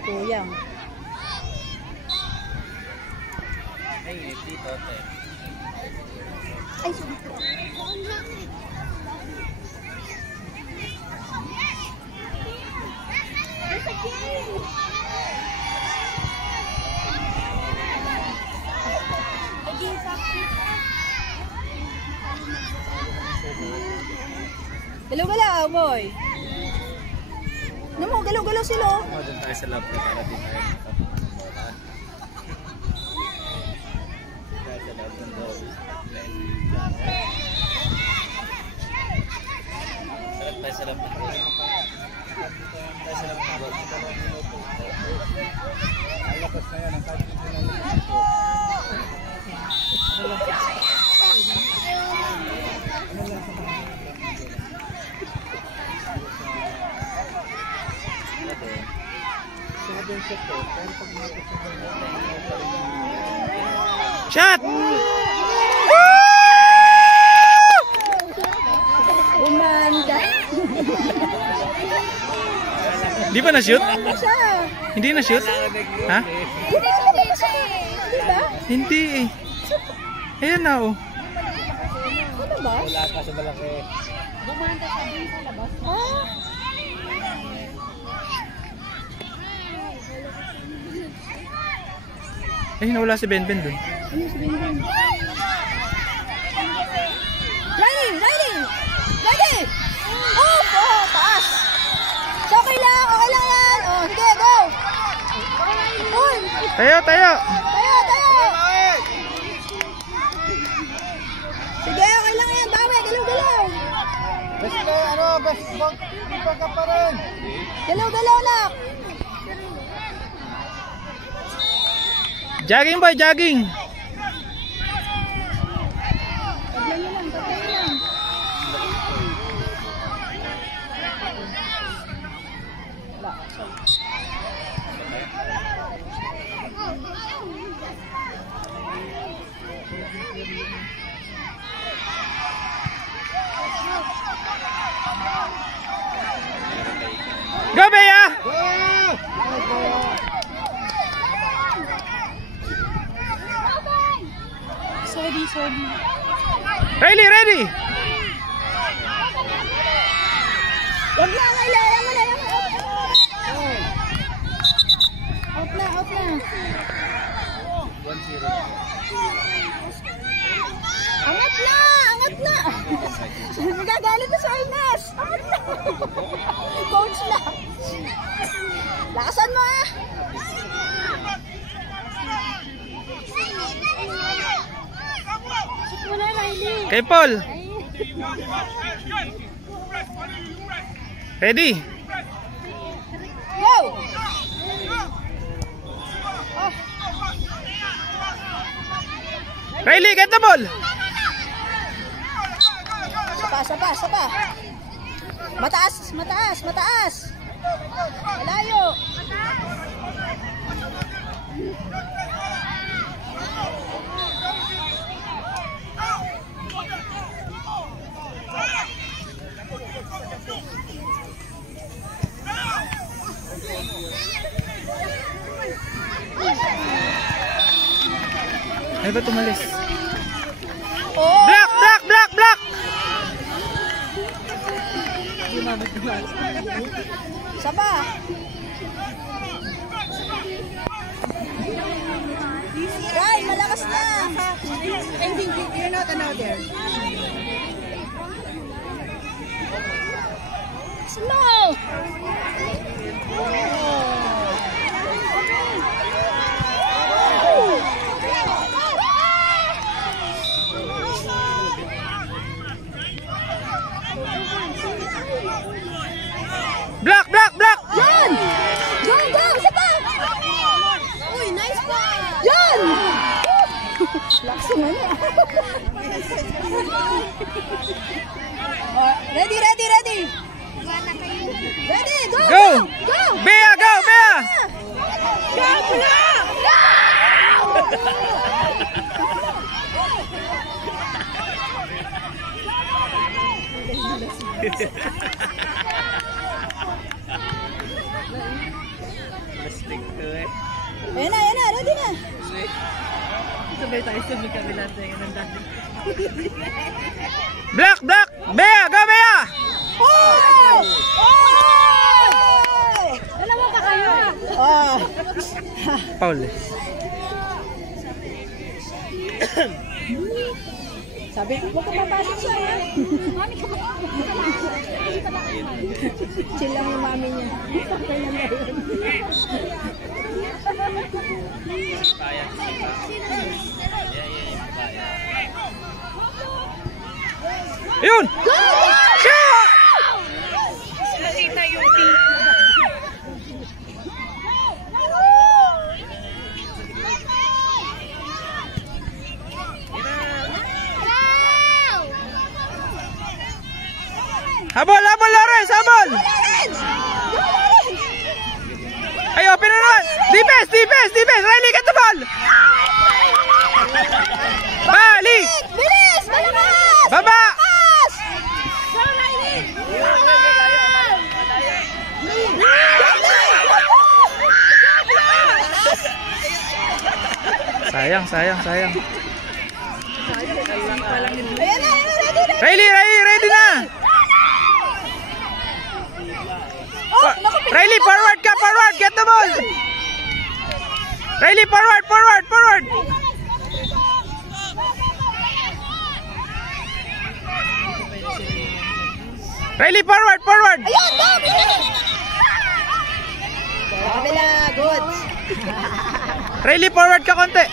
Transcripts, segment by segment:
si Kuya. Ay, dito, te. Ay, sorry. Galaw-galaw, boy. Ano mo, galaw-galaw sila. Doon tayo sa lab para di tayo makapunta. Tayo sa lab ng Dolby. Tayo sa lab ng Dolby. Tayo sa lab ng Dolby. Alapas na yan. Ang kahit hindi na Shot! Umanda. Di ba na-shoot? Ano siya? Hindi na-shoot? Ha? Hindi siya eh. Di ba? Hindi eh. Ayan na oh. Ano ba? wala pa sa malaki. Bumanda sa din sa labas. Ah? Eh, nawala si Benben dun. Ano sabihin mo? Riding! Riding! Ready! Oh! Oh! Taas! So, okay lang yan! Oh, sige, go! Uy! Tayo, tayo! Tayo! Tayo! Sige, okay lang yan! Bawi! Galaw-galaw! Best na, ano, best bag ka pa rin. Galaw-galaw lang! Jogging boy, jogging! Tablan nyo lang, tablan nyo lang. Wala, sorry. Go, Bea! Sorry, sorry. Ready, ready! Wag na, kailangan mo na lang. Out na, out na. 1-0. Angat na, angat na. Magagalit na sa Ernest. Angat na. Coach na. Lakasan mo ah. Shoot mo na, Riley. Kay Paul! Ready? Go! Oh. Riley, get the ball! Sapa, sapa, sapa. Mataas, mataas, mataas. Malayo. Ay ba tumalis? Oh! Block, block, block, block! Sapa. Right, malakas na. And you're not allowed there. Slow. Block, block, block! Yan! Go, go! Isa pa! Uy, nice pa! Yan! Lakso nga niya. Ready, ready, ready! Ready, go! Go! Go! Bea, go, Bea! Go, pula! Plastic. Ayan na, ready na. Sabay tayo sa magkabila tayo ng dati. Black, black! Bea! Go, Bea! Oh! Dalawa ka kayo. Oh. Paul. Sabi ko, huwag ka papasok siya. Mami ka chill lang yung mami niya. Okay lang na yun. Kaya. Yun! Shot! Nakita yung team. Habol, habol, Lawrence! Habol! Ay, open na naman! Defense, defense, defense! Riley, get the ball! Bali! Bilis! Malakas! Baba! Malakas! Go, Riley! Sayang, sayang, sayang. Ayan na, ready na! Riley, Riley, ready na! Oh, naku, Riley, forward ka, forward! Get the ball! Riley, forward, forward, forward! Riley, forward, forward! Ayan, go! Bilis! Kabila, good. Riley, forward ka konti!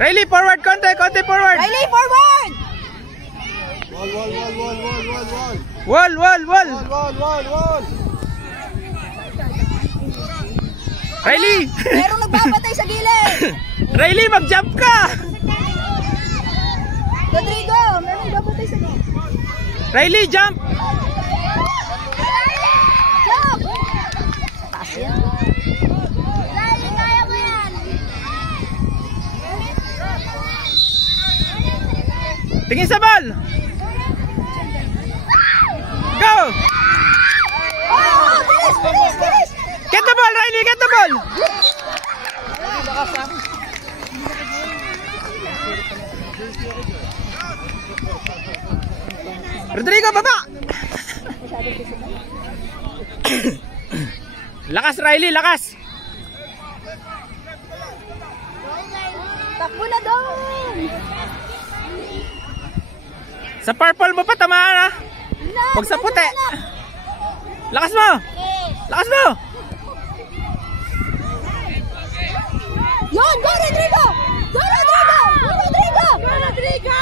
Riley, forward konti, konti forward! Riley, forward! Wall, wall, wall! Riley! Merong nagpapatay sa gilid. Riley, mag-jump ka! Rodrigo, merong nagpapatay sa gilid. Riley, jump! Jump! Taas yan. Riley, kaya mo yan. Tingin sa ball! Go! Oh, bilis, bilis, bilis. Get the ball, Riley! Get the ball! Rodrigo, baba! Lakas, Riley, lakas! Takbo na doon. Sa purple mo pa, tamaan ha! Huwag sa puti! Lakas mo! Lakas mo! Yon, go Rodrigo! Go Rodrigo! Go Rodrigo! Go Rodrigo!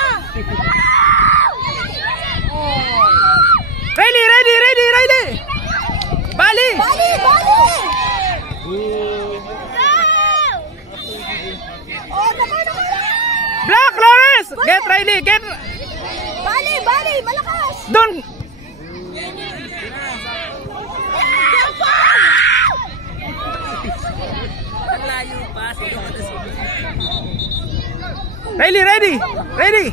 Riley, ready, ready, Riley! Bali! Bali! Bali! Oh, naku! Black, Lawrence! Get Riley, get... Bali! Bali! Malakas! Doon! Riley, ready! Ready!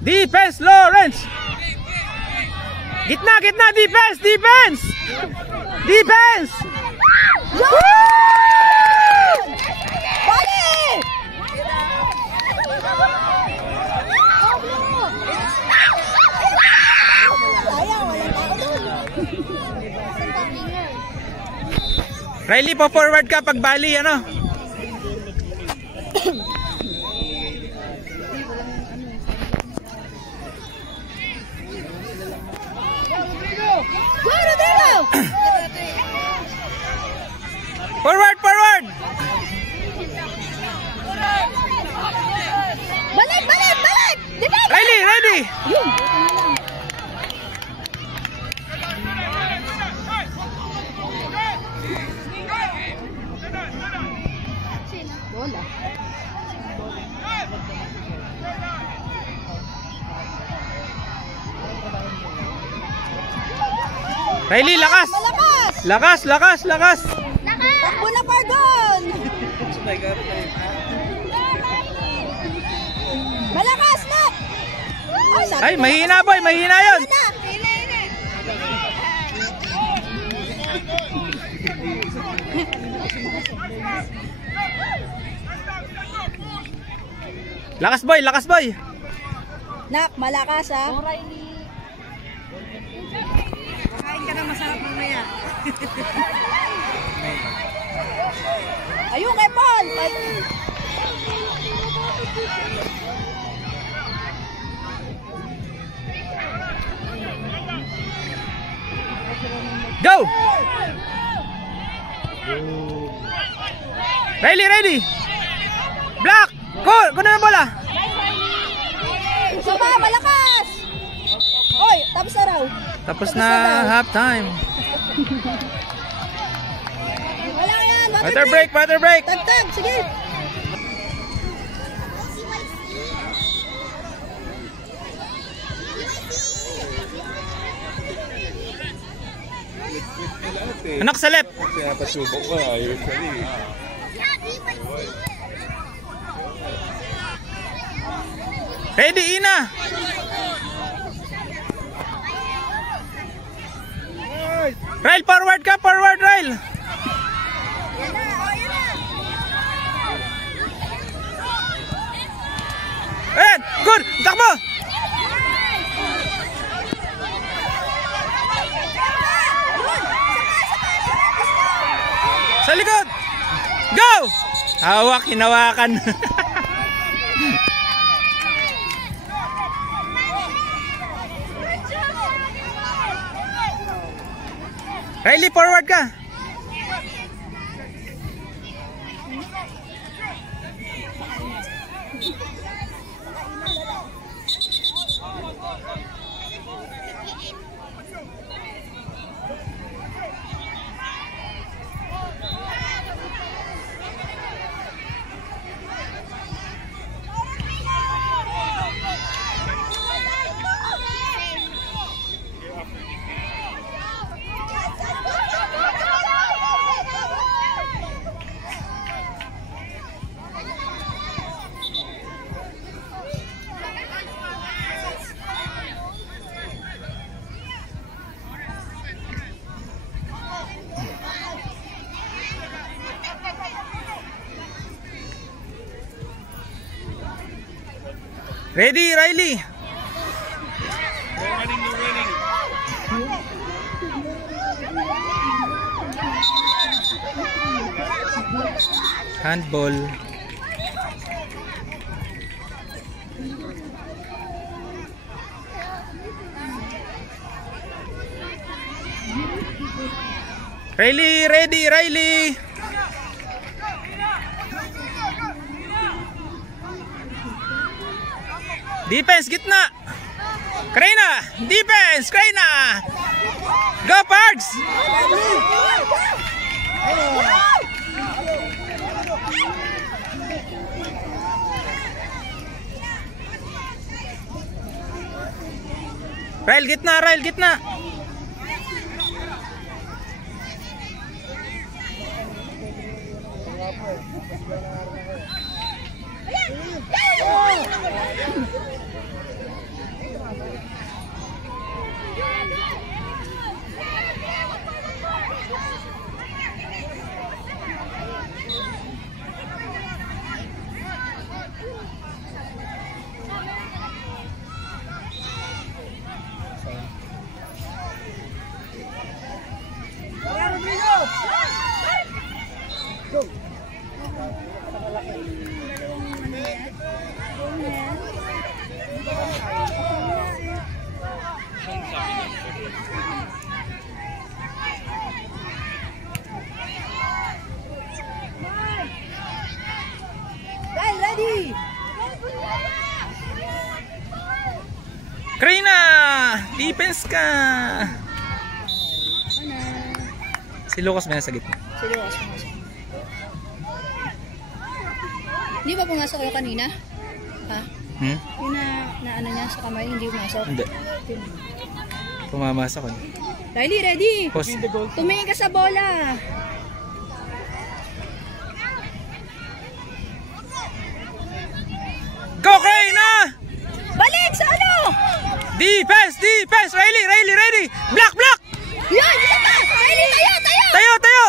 Defense, Lawrence! Gitna, gitna, defense, defense! Defense! Bali! Sayang, walang tao doon. Riley, po forward ka pag bali, ano? Go Rodrigo! Forward, forward! Balik! Balik! Balik! Defense! Riley, ready! Yun! Bola. Riley, lakas! Malakas! Lakas, lakas, lakas. Takbo na, Pargon! Malakas na! Ay, mahina boy, mahina yun. Lakas boy, lakas boy. Nak, malakas ha. Kain ka na masarap mamaya. Ayun kay Paul. Go! Ready, ready. Black! Cool! Kuno na bola. Sama, malakas! Oy, tapos na raw. Tapos na half time. Wala yan, Water break, water break. Tag-tag, sige. Anak sa left. Pinapasubok ko, usually. Ready, Ina. Rail, forward ka, forward, Rail. Yan na, oh, yan na. Ayan, good. Takbo. Sa likod. Go. Hawak, hinawakan. Riley, forward ka. Ready, Riley. Handball. Riley, ready, Riley. Defense, gitna. Karina, defense, Karina. Go, Pards. Rail, gitna, Rail, gitna. Ready. Karina, defense ka. Si Lucas may nasa gitna. Sige, hindi ba pumasok yung kanina? Ha? Yung na ano niya sa kamay, hindi pumasok? Hindi. Pumamasok ko. Riley, ready? Post. Tumingin ka sa bola. Go, Reina! Balik sa ano? Defense! Defense! Riley! Riley! Ready! Block! Block! Yan! Isa pa! Riley, tayo! Tayo! Tayo! Tayo!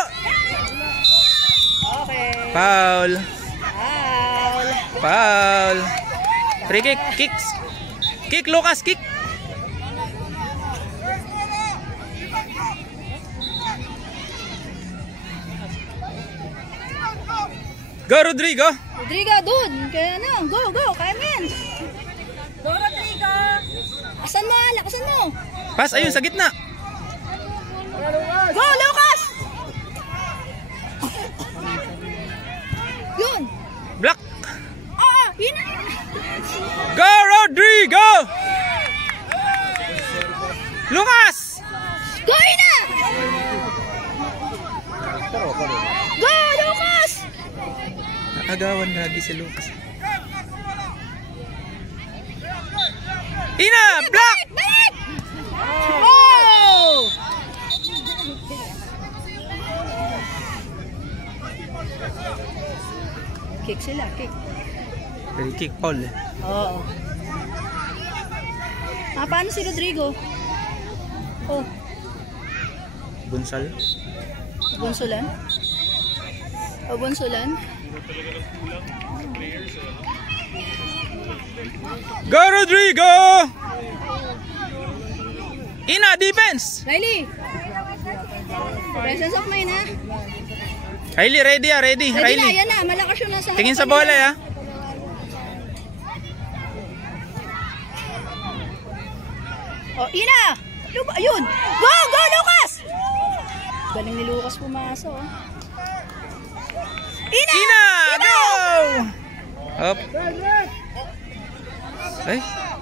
Okay. Foul! Foul. Foul! Free kick! Kicks! Kick, Lucas! Kick! Go, Rodrigo! Rodrigo, dude. Kaya na. Go, go. Kaya mo yan. Go, Rodrigo. Lakasan mo, lakasan mo. Pass, ayun, sa gitna! Go, Lucas! Yun. Block! Yun na. Go, Rodrigo! Lucas! Go, yun na. Go, Lucas! Agawan lagi si Lucas. Ina! Block! Balik! Oh! Kick sila, kick. Free kick, Paul. Oo. Paano si Rodrigo? Oh, Bunsal. bunsulan? O, bunsulan? Go, Rodrigo! Ina, defense! Riley! Presence of mind, ha? Riley, ready ah, ready. Ready na, Riley. yan na. Malakas yung nasa Tingin sa bola ah. Oh, Ina! Ayun! Go! Go, Lucas! Galing ni Lucas pumasok. Oh. Ina! Ina! Go! Up. Ay,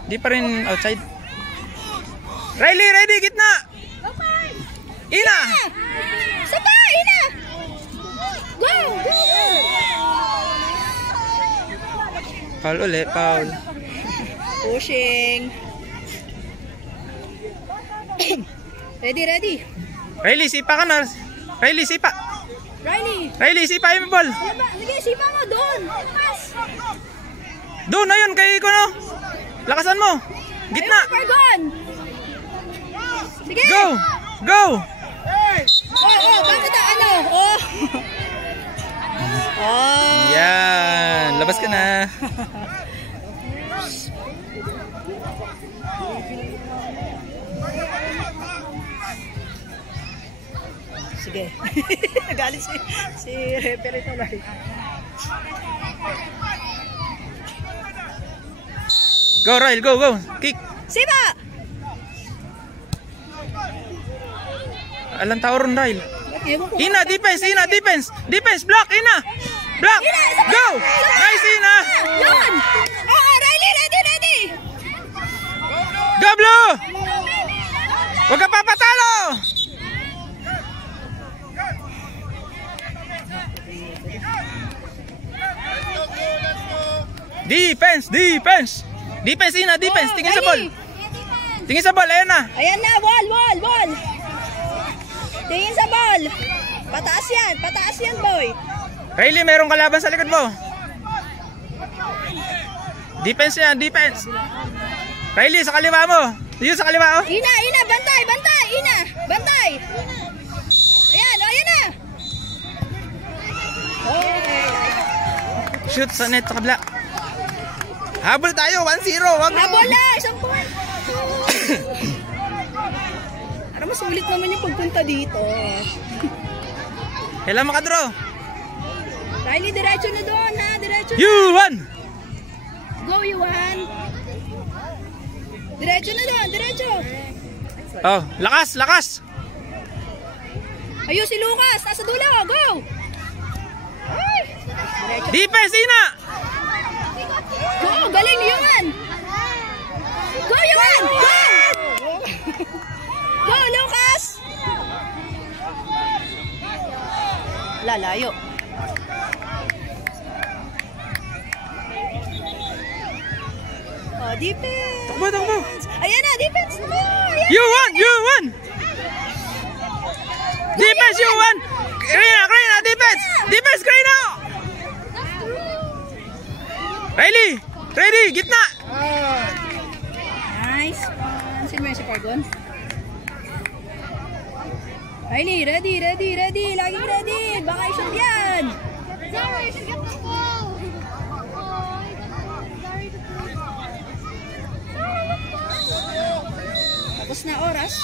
di pa rin outside. Riley, ready, gitna! Ina! Sapa! Ina! Go! Go! Go! Foul ulit, foul. Pushing. Ready, ready. Riley, sipa ka na. Riley, sipa. Riley. Riley, sipa yung ball. Sige, sipa mo doon. Doon na yun, kay Ikono. Lakasan mo. Gitna. Pargon. Sige. Go! Go! Oh, bakit na ano? Oh. Oh. Yan. Labas ka na. Sige. Nagalit si referee tuloy. Go, Ryle. Go, go. Kick. Sipa! Alang tao ron, Ryle. Ewan ko. Ina, defense. Ina, defense. Defense, block. Ina. Block. Ina, isa pa. Go. Nice, Ina. Yun! Oo, Riley, ready, ready! Go, Blue. Huwag ka papatalo. Defense, defense. Defense, Ina, defense. Tingin sa ball. Tingin sa ball, ayan na. Ayan na, wall. Tingin sa ball. Pataas yan, boy. Riley, merong kalaban sa likod mo. Defense yan, defense. Riley, sa kaliwa mo. Yun sa kaliwa, oh. Ina, bantay, Ina, bantay. Ayan, ayan na. Okay. Shoot sa net sa kabila. Habol tayo, 1-0. Wag mo. Habol na, isang point. Para mas ulit naman yung pagpunta dito. Kailan makadraw? Riley, diretso na doon, ha? Diretso na. You won! Go, Yuan. Diretso na doon, diretso. Oh, lakas, lakas. Ayun si Lucas, nasa dulo, go. Ay, diretso. Defense, Ina! Go, galing Yuan. Go, Yuan, go. Go, Lucas. Lalayo. Oh, defense. Takbo, takbo. Ayan na, defense na. Ayan. You won! You won! Defense, you one. Karina, defense. Defense, Karina. Riley, ready, gitna. Nice. Sino may si Pargon? Riley, ready. Laging ready. Baka i-shoot yan. Zara, you should get the ball. Oh, Zara, Tapos na oras.